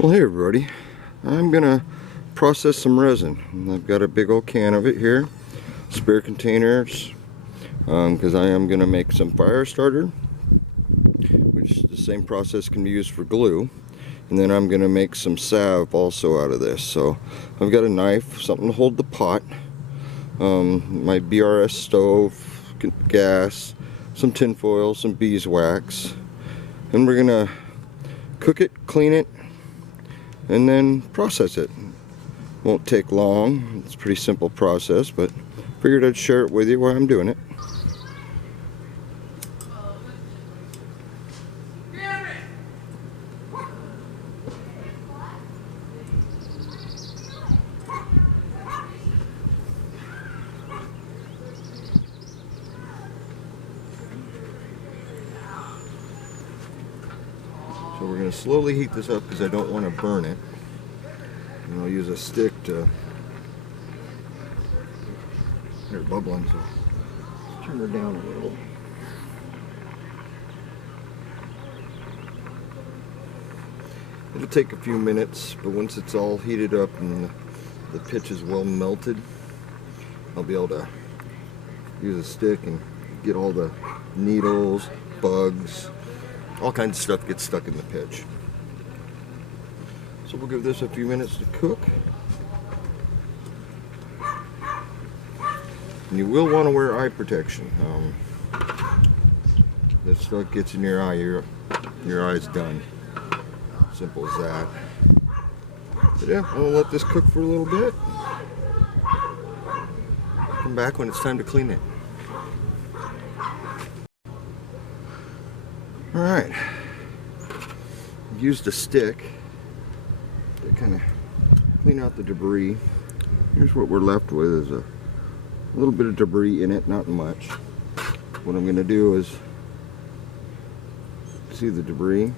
Well, hey everybody, I'm gonna process some resin. I've got a big old can of it here, spare containers, because I am gonna make some fire starter, which the same process can be used for glue. And then I'm gonna make some salve also out of this. So I've got a knife, something to hold the pot, my BRS stove, gas, some tin foil, some beeswax, and we're gonna cook it, clean it, and then process it. Won't take long. It's a pretty simple process, but figured I'd share it with you while I'm doing it. So we're going to slowly heat this up because I don't want to burn it. And I'll use a stick to... They're bubbling, so let's turn her down a little. It'll take a few minutes, but once it's all heated up and the pitch is well melted, I'll be able to use a stick and get all the needles, bugs, all kinds of stuff gets stuck in the pitch. So we'll give this a few minutes to cook. And you will want to wear eye protection. This stuff gets in your eye, your eye's done. Simple as that. But yeah, I'll let this cook for a little bit. Come back when it's time to clean it. Alright, used a stick to kind of clean out the debris. Here's what we're left with, is a little bit of debris in it, not much. What I'm going to do is, see the debris? What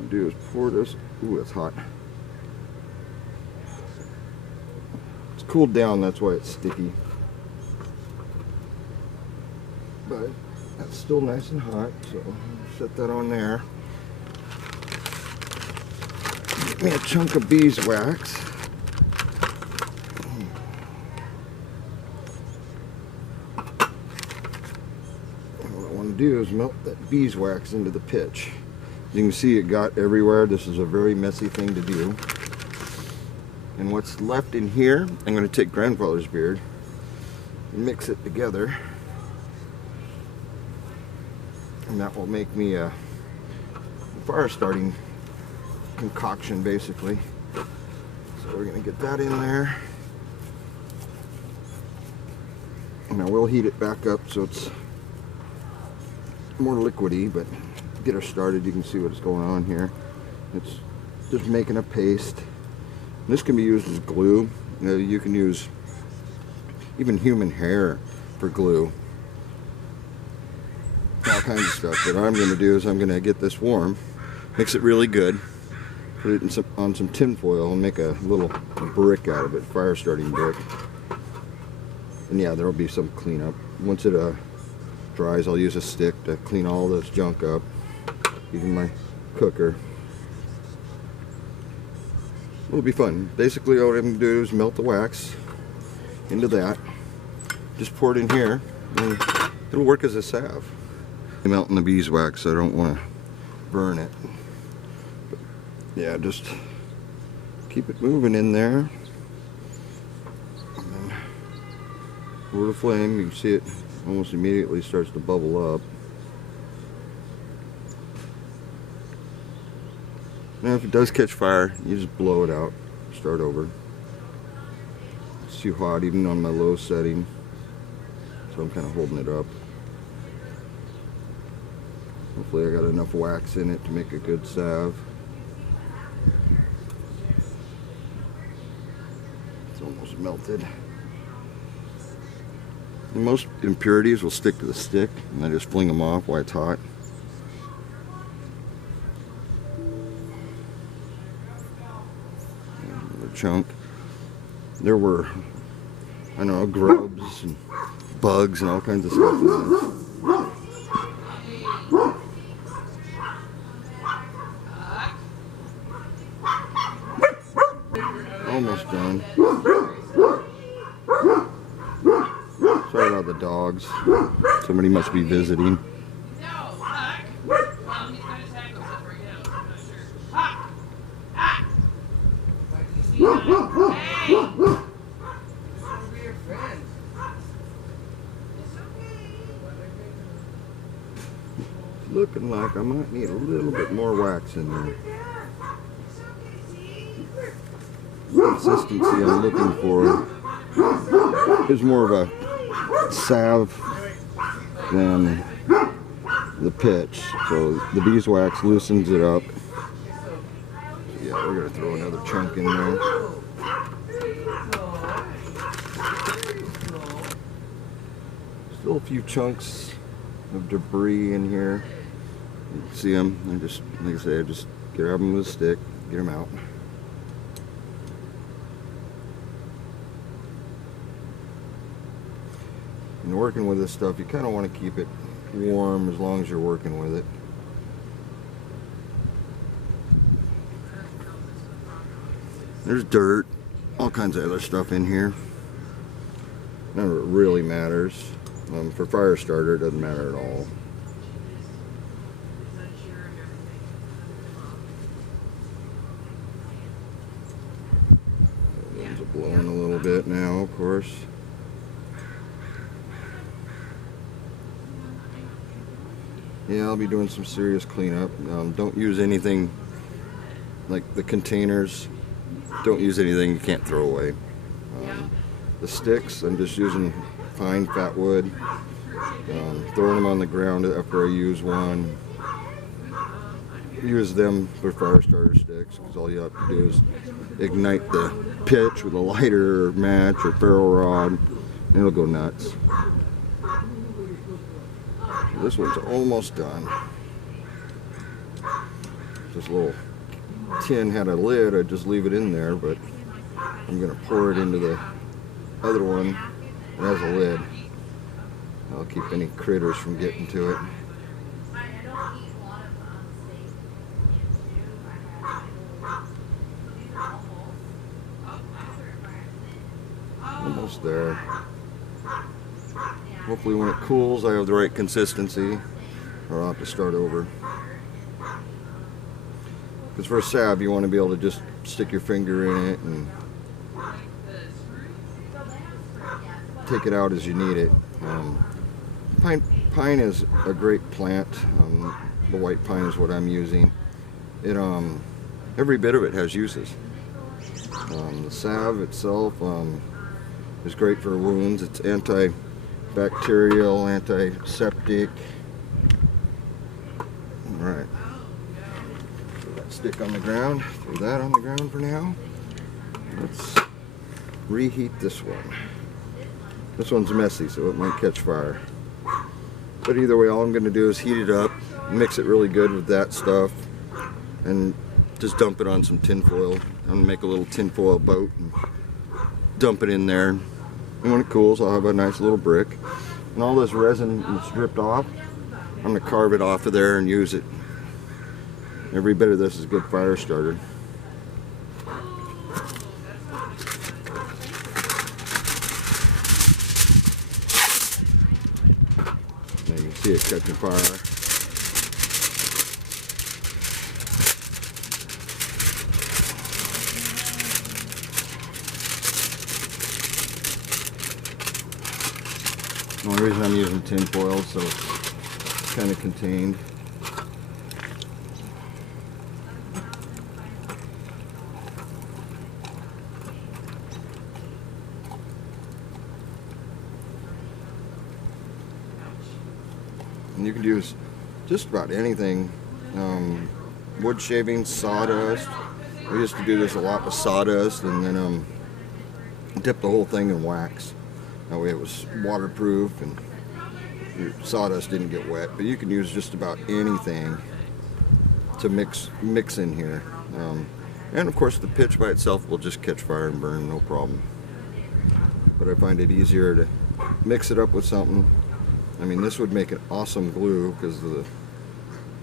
I'm do is pour this. Ooh, it's hot. It's cooled down, that's why it's sticky. But that's still nice and hot, so I'll set that on there. Get me a chunk of beeswax. What I want to do is melt that beeswax into the pitch. As you can see, it got everywhere. This is a very messy thing to do. And what's left in here, I'm going to take grandfather's beard and mix it together. And that will make me a fire starting concoction, basically. So we're going to get that in there. And I will heat it back up so it's more liquidy, but get her started. You can see what's going on here. It's just making a paste. And this can be used as glue. You can use even human hair for glue. All kinds of stuff. But what I'm going to do is I'm going to get this warm, mix it really good, put it in on some tin foil and make a little brick out of it, fire starting brick. And yeah, there will be some cleanup. Once it dries, I'll use a stick to clean all this junk up, using my cooker. It'll be fun. Basically all I'm going to do is melt the wax into that, just pour it in here, and it'll work as a salve. I'm melting the beeswax, so I don't want to burn it. But yeah, just keep it moving in there. And then over the flame, you can see it almost immediately starts to bubble up. Now if it does catch fire, you just blow it out, start over. It's too hot even on my low setting, so I'm kind of holding it up. Hopefully I got enough wax in it to make a good salve. It's almost melted. And most impurities will stick to the stick, and I just fling them off while it's hot. Another chunk. There were, I don't know, grubs and bugs and all kinds of stuff in there. Almost done. Sorry about the dogs. Somebody must be visiting. Looking like I might need a little bit more wax in there. The consistency I'm looking for is more of a salve than the pitch. So the beeswax loosens it up. Yeah, we're going to throw another chunk in there. Still a few chunks of debris in here. You can see them. I just, like I say, I just grab them with a stick, get them out. And working with this stuff, you kind of want to keep it warm as long as you're working with it. There's dirt, all kinds of other stuff in here. None of it really matters. For fire starter, it doesn't matter at all. Those are blowing a little bit now, of course. Yeah, I'll be doing some serious cleanup. Don't use anything like the containers. Don't use anything you can't throw away. The sticks, I'm just using fine fat wood. Throwing them on the ground after I use one. Use them for fire starter sticks because all you have to do is ignite the pitch with a lighter or match or ferro rod and it'll go nuts. This one's almost done. This little tin had a lid, I'd just leave it in there, but I'm going to pour it into the other one that has a lid. I'll keep any critters from getting to it. Almost there. Hopefully when it cools I have the right consistency, or I'll have to start over. Because for a salve you want to be able to just stick your finger in it and take it out as you need it. Pine is a great plant. The white pine is what I'm using. It every bit of it has uses. The salve itself is great for wounds. It's antibacterial, antiseptic. All right. Throw that stick on the ground. Throw that on the ground for now. Let's reheat this one. This one's messy, so it might catch fire. But either way, all I'm going to do is heat it up, mix it really good with that stuff, and just dump it on some tin foil. I'm going to make a little tin foil boat and dump it in there. And when it cools, I'll have a nice little brick. And all this resin that's dripped off, I'm going to carve it off of there and use it. Every bit of this is a good fire starter. Now you can see it catching fire. The only reason I'm using tin foil so it's kind of contained. And you can use just about anything. Wood shavings, sawdust. We used to do this a lot with sawdust and then dip the whole thing in wax. That way it was waterproof and your sawdust didn't get wet. But you can use just about anything to mix in here. And of course the pitch by itself will just catch fire and burn, no problem. But I find it easier to mix it up with something. I mean, this would make an awesome glue because of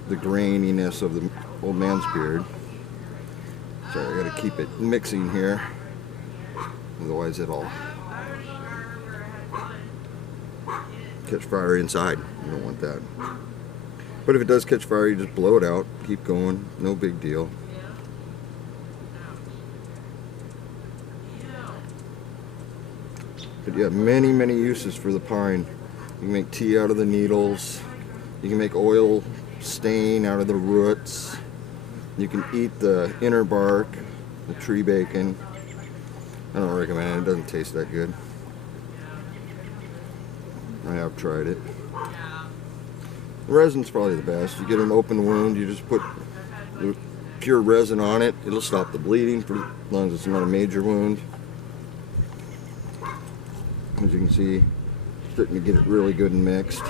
the graininess of the old man's beard. Sorry, I gotta keep it mixing here. Otherwise it'll catch fire inside. You don't want that. But if it does catch fire, you just blow it out, keep going, no big deal. But you have many, many uses for the pine. You can make tea out of the needles. You can make oil stain out of the roots. You can eat the inner bark, the tree bacon. I don't recommend it. It doesn't taste that good. I have tried it. Resin's probably the best. You get an open wound, you just put the pure resin on it. It'll stop the bleeding for as long as it's not a major wound. As you can see, starting to get it really good and mixed.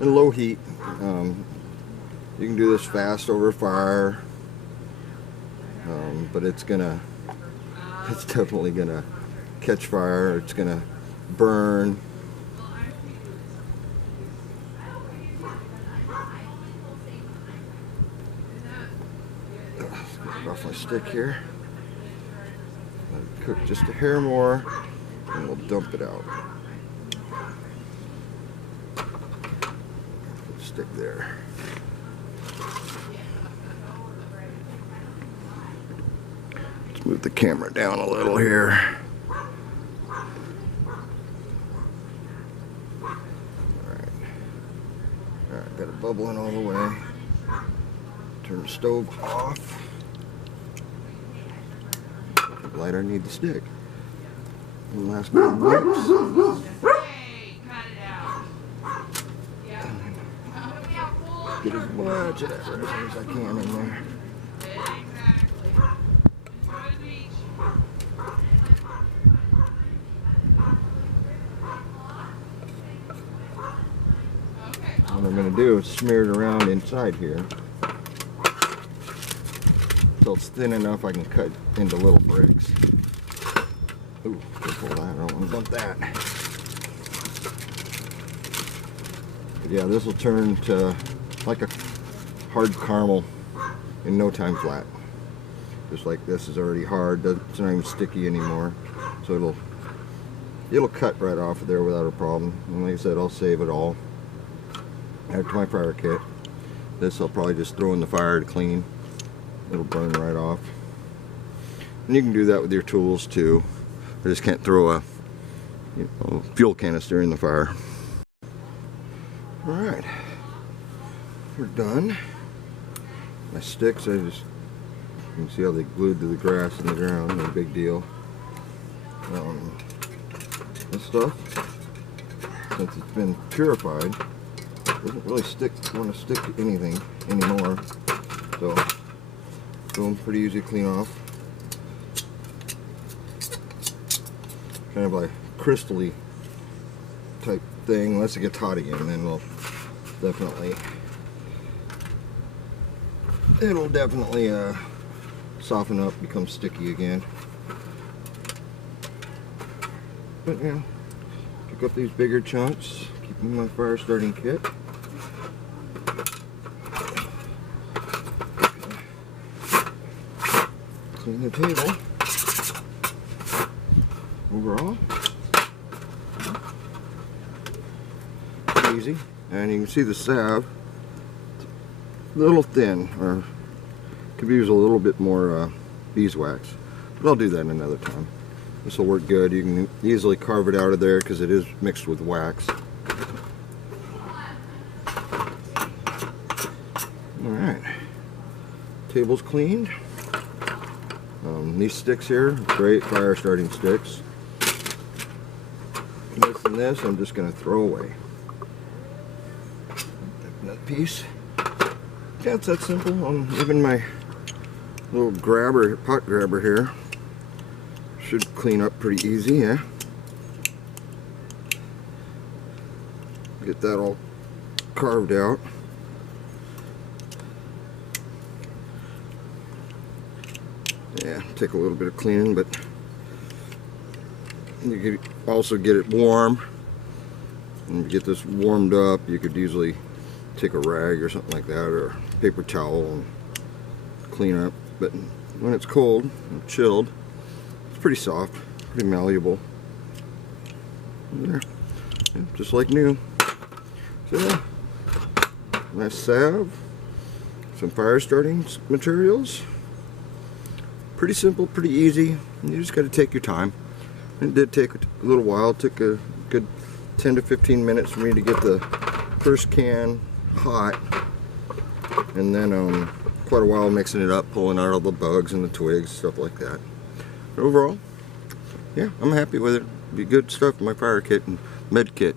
And low heat. You can do this fast over fire, but it's definitely gonna catch fire. It's gonna burn. Get it off my stick here. Let it cook just a hair more, and we'll dump it out. Stick there. Let's move the camera down a little here. Alright, got it bubbling all the way. Turn the stove off. Lighter, need the stick. One last couple wipes. Get as much of that resin as I can in there. What I'm going to do is smear it around inside here until it's thin enough I can cut into little bricks. Ooh, careful that, I don't want to bump that. But yeah, this will turn to like a hard caramel in no time flat. Just like this is already hard, it's not even sticky anymore. So it'll cut right off of there without a problem. And like I said, I'll save it all. Add to my fire kit. This I'll probably just throw in the fire to clean. It'll burn right off. And you can do that with your tools too. I just can't throw a fuel canister in the fire. Alright. We're done. My sticks, you can see how they glued to the grass and the ground, no big deal. This stuff, since it's been purified, doesn't really want to stick to anything anymore. So, boom, pretty easy to clean off. Kind of like crystally type thing, unless it gets hot again, then it'll definitely soften up, become sticky again. But yeah, pick up these bigger chunks, keep them in my fire starting kit. Clean the table. Overall, easy, and you can see the salve. A little thin, or could use a little bit more beeswax, but I'll do that another time. This will work good. You can easily carve it out of there because it is mixed with wax. Alright, table's cleaned. These sticks here, great fire starting sticks. This I'm just going to throw away. That piece. Yeah, it's that simple. Even my little pot grabber here should clean up pretty easy, yeah. Get that all carved out. Yeah, take a little bit of cleaning, but you could also get it warm. And get this warmed up, you could easily take a rag or something like that, or a paper towel and clean up. But when it's cold and chilled, It's pretty soft, pretty malleable. There. Yeah, just like new. So yeah, nice salve, some fire starting materials. Pretty simple, pretty easy. You just got to take your time. It did take a little while. It took a good 10 to 15 minutes for me to get the first can hot, and then quite a while mixing it up, pulling out all the bugs and the twigs, stuff like that. But overall, yeah, I'm happy with it. Be good stuff in my fire kit and med kit.